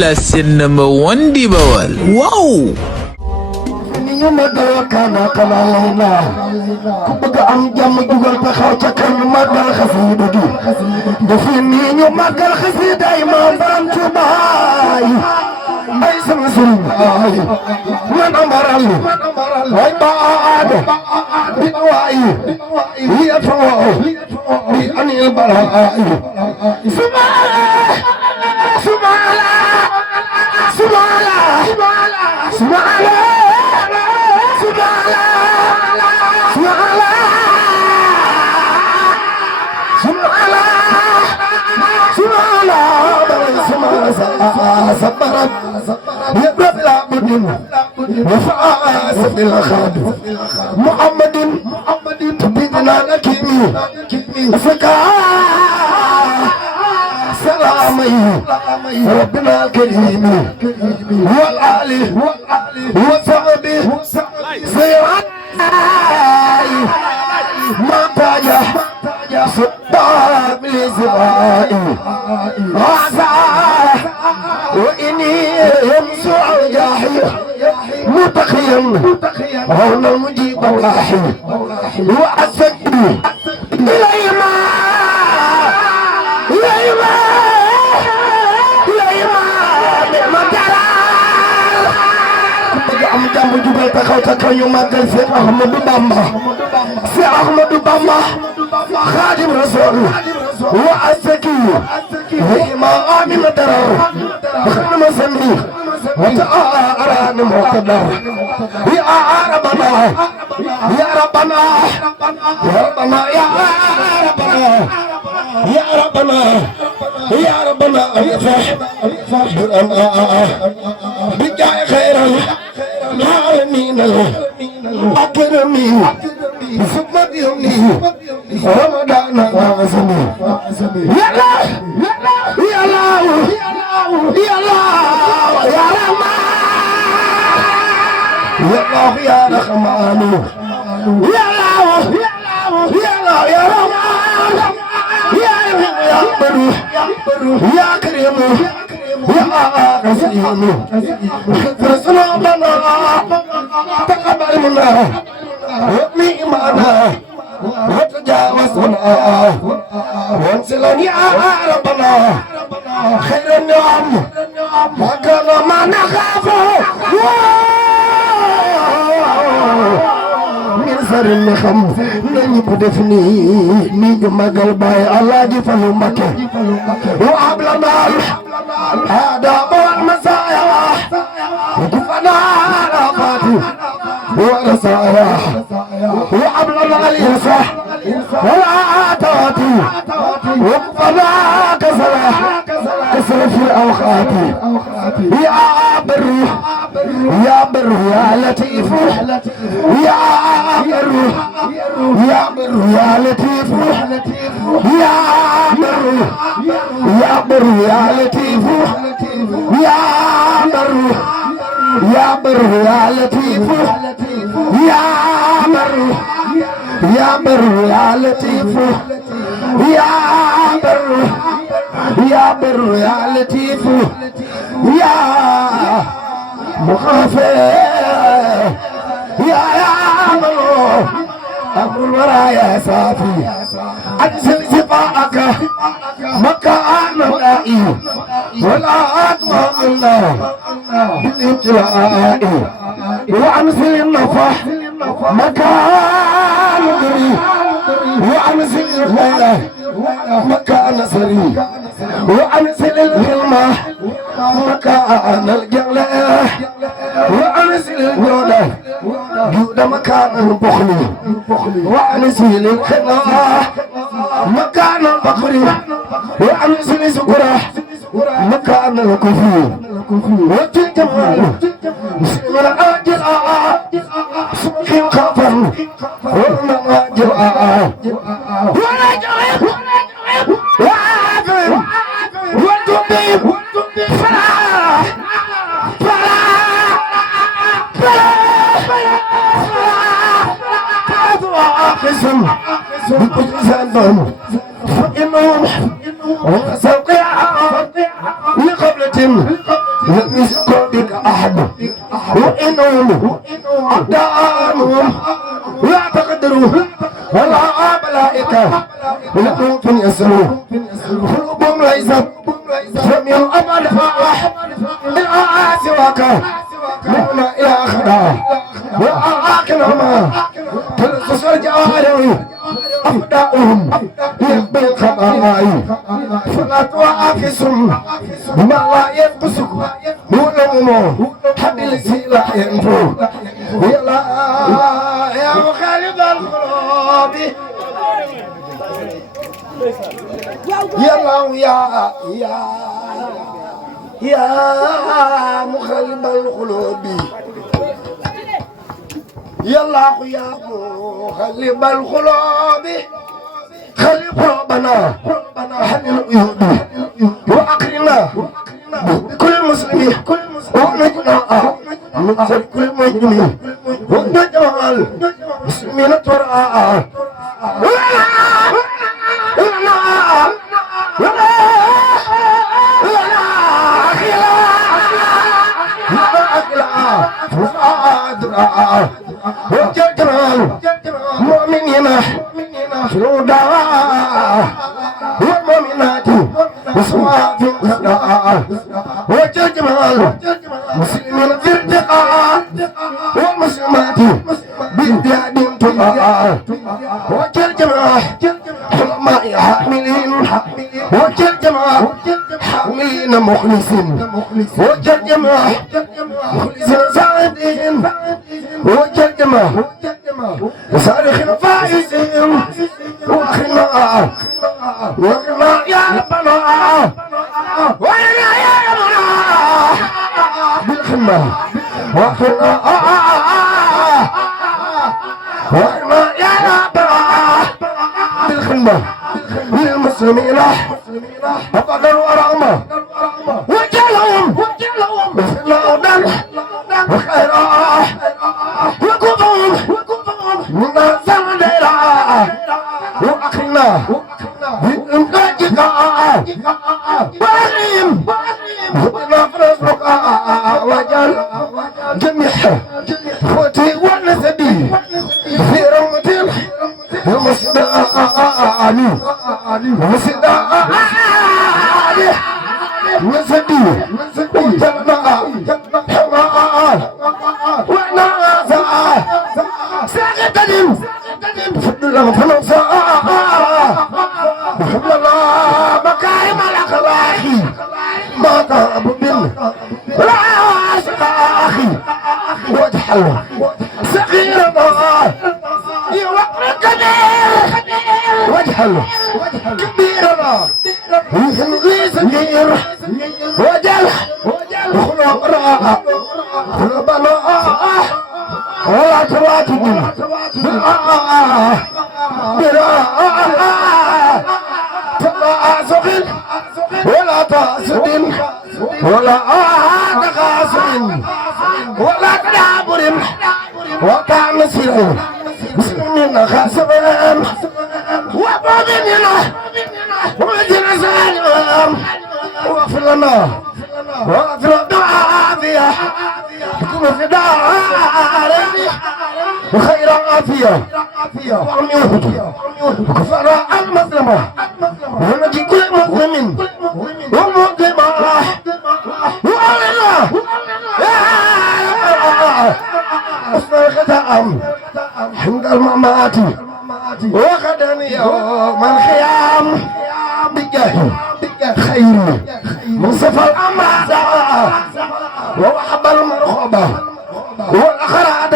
la seen number one di Bawal waaw ñu magal kana layla ku bëgg am jàmm jugal taxaw ca kan magal xasida gi dafi ni ñu magal xasida yi Maam Borom Tuuba ay sama sëriñ ay man amaral way ba aado bi waay yi ato bi anil baraay subala subala subala subala صبرت يبرد العبد وفاس في الخاد محمد تبيدنا لكيمي فكا سلامي ربنا الكريم والآله وصحبه سيرات ما تاجه صدام لزوائي وعزاه وإني يمسع جاحي متخيم هون مجيب الراحي وأسدني إليما إليما إليما نعم جلال am jàmm jugal taxaw ca kaw ñu màggal Seex Ahmadu Bamba Seex Ahmadu Bamba Xaadim Rasuul wa asaki ma amin darar xanama sami wa ta'arani muqaddar ya rabbana ya rabbana ya rabbana ya rabbana ya rabbana ya rabbana فاحضر بجاي خيرا العالمين أكرمي ثم يومي رمضان وعزمي يا الله يا الله يا الله يا رحمن يا الله يا رحمن يا الله يا الله يا رحمن يا برو يا كريم يا رسول رسولنا تقبل منا وميمانا وتجاوزنا وانزلنا يا ربنا خير النعم وكل ما نخاف من سر النخم نجيب دفني نيجي مقل باي الله جفلو مكة وعبلنا آداب والمسايا وكفنا رافاتي ورسايا وعبلنا اليسا والعاتاتي وكفنا كسلا كسلا في أوقاتي يا بر يا بر يا لطيف يا بر يا بر يا لطيف يا بر يا بر يا لطيف يا بر يا بر يا لطيف يا بر يا بر يا لطيف يا بر يا بر يا لطيف يا مخافي يا أمر الورايا صافي أنزل شفاءك مكان الآئي ولا أطمع الله بالابتلاء وأنزل النفح مكان الدري وأنزل الخير مكان سري وأنزل الغلمة مكان الجلة وأنزل الجودة جود مكان البخل وأنزل الخلاء مكان البخل وأنزل السكرة مكان الكفور وتجمل من أجل سمك خفر ومن أجل ولا جرب وعافر والتنبيب فلا قسم بكل زندهم فإنهم سوقع لقبلة وإنهم أبدانهم لا تقدروا ولا ملائكة ولكم يسروا قلوبهم ليست سميع أبد إلا سواك من إلى خدا وآكلهم تلصص الجوارح أفداؤهم بالخبائي فلا تواكسهم ما لا ينقصك ولهم حبل سيلا ينفو يلا يا مخالف القلوب يلا يا مخالف القلوب يلا يا مخلب القلوب خلي قلوبنا حل العيوب واكرمنا بكل مسلم ونجنا من شر كل مجرم ونجعل مسلمين ترى وجدنا مؤمنين شهودا والمؤمنات بصوات خدا وجدنا مسلمين في ارتقاء والمسلمات بإبداد تقى وجدنا علماء حاملين وجدنا حاملين مخلصين وجدنا مخلصين سعيدين وجدنا صارخين فائزين واخنا يا ربنا ويا يا ربنا بالخدمة واخنا واخنا يا ربنا بالخدمة للمسلمين وقدر ورحمة وجلهم مثل أودان وخيرا وكفهم من الزمديرا وأخنا بإمدادك وعليم ونفرزك وجل جميع خوتي ونسبي في رمضان ومصداني نسبي وجلنا حماء وناسا ساقطهم فضلا فنصا وحب الله مكارم الأخلاق ما طاب من راس أخي وجحل صغيرنا يوقر كبير وجحل كبيرنا يخلقي صغير وجل وخلقنا خلقنا ولا تواتد تقاسق ولا تاسد ولا تقاسق ولا تدابر وتعنسر مسلمين خاسرين ومؤمنين ومدين سالم واغفر لنا واغفر الدعاء حكم في دارين وخير عافية وعم يهدي وكفر المظلمة ونجي كل مسلم ومسلمة وعلينا أصنع الختام عند الممات وغدني يوم الخيام بجاه خير مصطفى الأمازة ووحب المرخبة والأخراد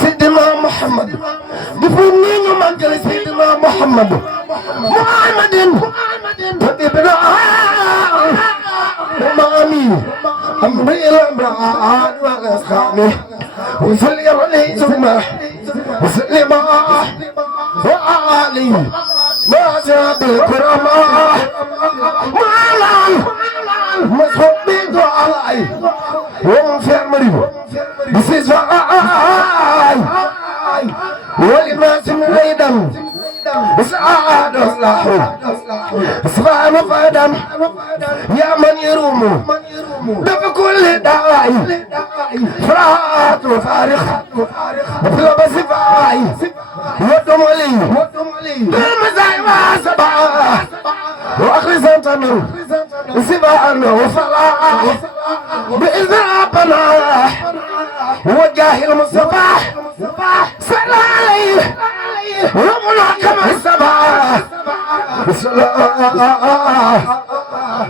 سيدنا محمد بفنين مجل سيدنا محمد طبيبنا ومامي أمري الأمراض والأسخان وصلي عليه ثم وسلم وعلي ما جاب الكرماء مالا مسحوب بدعائي ومفرمري بسيس فعاي ولما سمع أيضا سعاد الله سبحان فدم يا من يروم دف كل داعي فرات وفارخ طلب سفاعي ودملي بالمزاي واسبع واخر سنتمر سبحان وفلاح باذن ربنا وجاه المصطفى صلى عليه ربنا كما السماء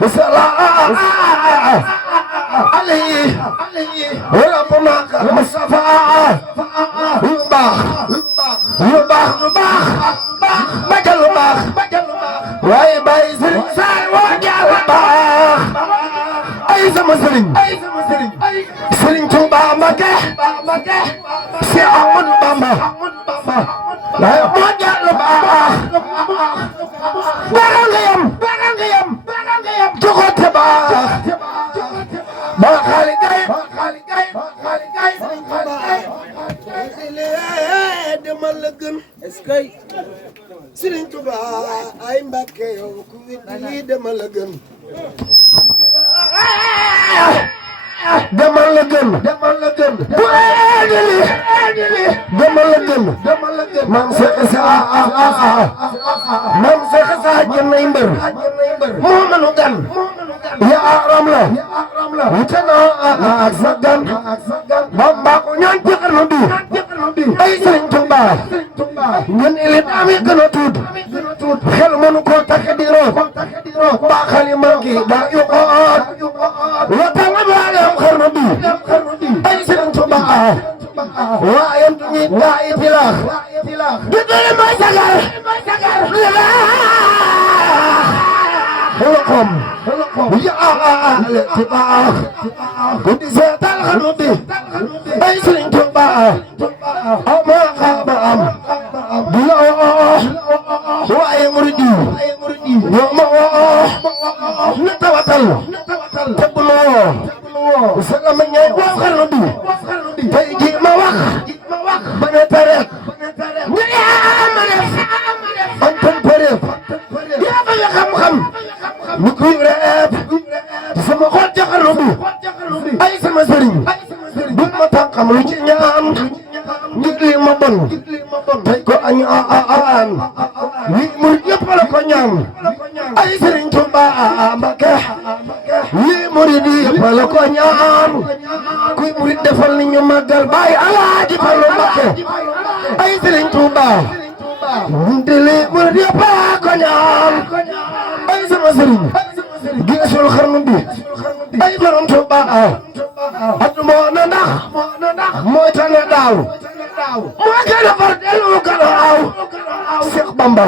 صلى عليه ربنا كما السماء يباخ بجل باخ واي باي ساي وجال باخ اي سمسرين سرين توبا مكه سي اون بامبا لا وجال باخ barangayam jogot باخ ba khali gay demal la gën est-ce que Serigne Touba ay Mbàkke yow ku wéddi demal la gën demal la gën bu eedili demal la gën maam Cheikh Issa jënay mbër moo mënu gan yaa aram la wutana ak sa gan Bamba ko ñaan jëkkër na bi ay Serigne Touba ngeen ilit ami gën a tuut xel mënu ko takk di root baaxali mangi daa yu xoot watanga baale am xarnu bi ay Serigne Touba waayam tu ñi daa itilaax di dole may sagar xolokom yaa le tibaax ku di seetal xarnu bi ay Serigne Touba ama xaaba am bila waaye muridi ñoo ma na tawatal te bu loo salama ñay waaw xarnu bi tey ji ma wax ba ne tareet ñu yaa ma def an tan pareet yaa ba nga xam-xam ñu kuy reet sama xol ca xarnu bi ay sama sëriñ bul ma tànqam lu ci ñaan nit li ma bon tey ko añaan wi murid yëpp la ko ñaan ay Serigne Touba Mbacké wi murid yëpp la ko ñaan kuy murid defal ni ñu màggal Baay Alaaji Fallu Mbacké ay Serigne Touba nit li murid yëpp la ko ñaan ay sama Serigne geesul xarnu bi ay borom Touba at moo na ndax moo tane daaw moo gën a far dellu gannaaw Cheikh Bamba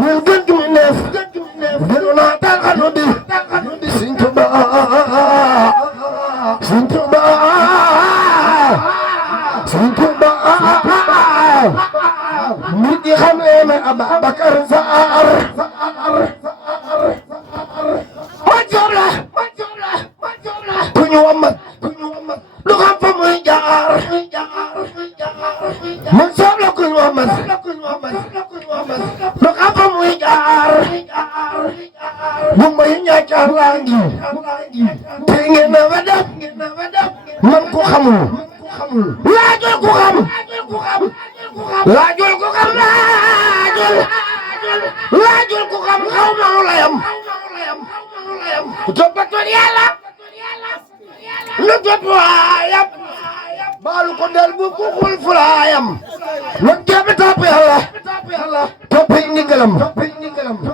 ñun gën gi mu neef gënu naa taal xarnu bi Serigne Touba nit yi xam ne Ababacar Sarr ma jox la ku ñu wamat lu xam fa muy jaar man soxla ku ñu wamat lu xam fa muy jaar bu may ñàkkaar laa ngi te ngeen na wa def man ku xamul laajul ku xam laajul ku xam laajul ku xam xaw ma lu layam ku toppatoo Yàlla lu jot waayam baalu ko del bu ku xul fulaayam lan képp topp Yàlla topp ndigalam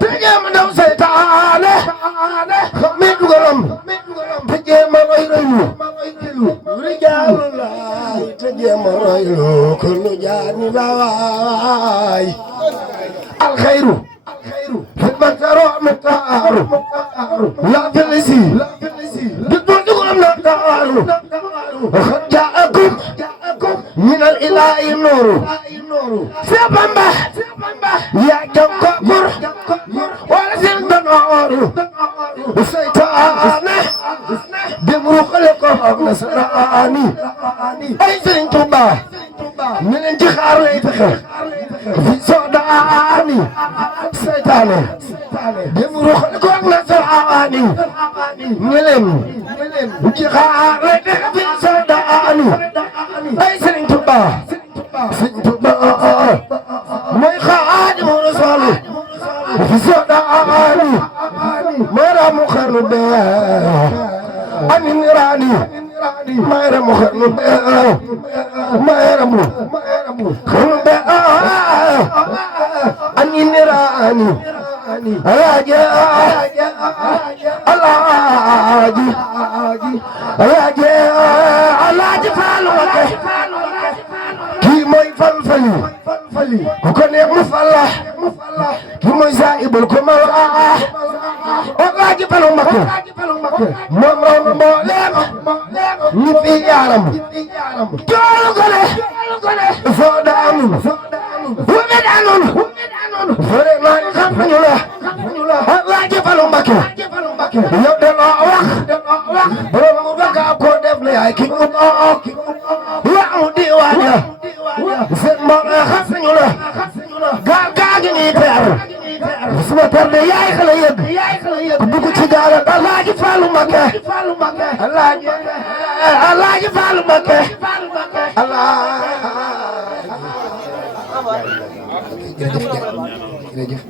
te jéem a daw seytaane xam mi dugalam te jéem a roy roylu rijaalu laay te jéem a roylu ko nu jaani laay alxayru xidmat roxmataaru la felisi وقد جاءكم من الإله النور يا بامبا يا جمكور ولا سلطان نور الشيطان دمرو خلقه نصراني أي Serigne Touba من انتخار ليتخ في سودان seytaane dem ruuxal ko ak nasaraani ne leen ci xaar lay def bi seytaani ay Sëriñ Tuuba mooy Xaadimu Rasuul fi seytaani maramu xarnu bee ani niraani maramu xarnu bee maramu xarnu bee ani niraani alaaji Faalu Mbakke kii mooy falfali ku ko neex mu falla kii mooy saahibul kamal alaaji Faalu Mbakke moom raw na mbooleem ñi fi yaaram joolu gone foo daanul wume daanul fore naa ni xam nañu la alaaji Faalu Mbakke yow de loo wax borom mu bëgg ko def la yaay ki mu waaw diwaan ya seen mbooloo xam nañu la gaal gaa ngi nii teer suma ter de yaay xale yëg ku dugg ci gaal alaaji Faalu Mbakke alaaji Faalu Mbakke jërëjëf